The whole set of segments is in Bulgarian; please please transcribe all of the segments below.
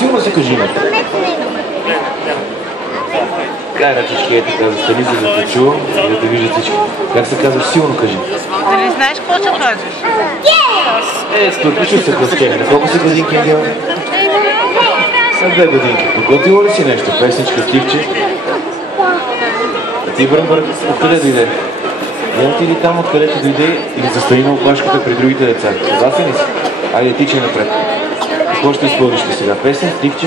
Силно се кажи името. Кай ръчички е така, застани се да те чува и да те виждат всички. Как се казва, силно кажи. Дали знаеш какво ще кажеш? Приключи се класкение. На колко си годинки, Ангела? На 2 годинки. Подготвила ли си нещо? Песничка, стихче? А ти, Бръмбър, откъде дойде? Няма ти ли там, откъдето дойде или застои на опашката при другите деца? Съгласен ли си? Айде, тичай напред. Какво ще изпълниш ти сега? Песен, стихче?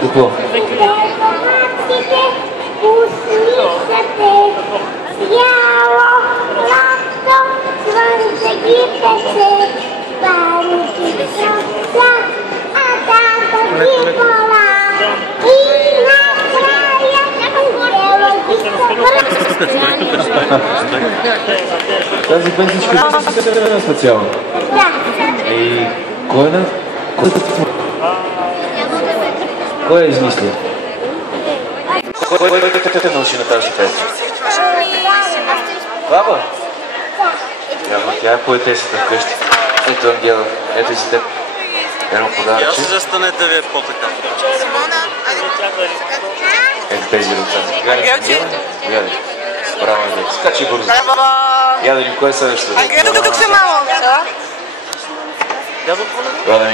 Какво? Тази песничка е специална. И кой е на... Кой е измислил? Кой те научи на тази песен? Баба? Явно тя е поетесата вкъщи. Ето, Ангела, ето и за теб. Едно подаръче. Я се застанете вие по-така. Ето тези руца. Ангелче! Гледай. Браво, Ангел. Скачи бързо. Я да видим, кое е следващото? Ангел, тук се малко. Я да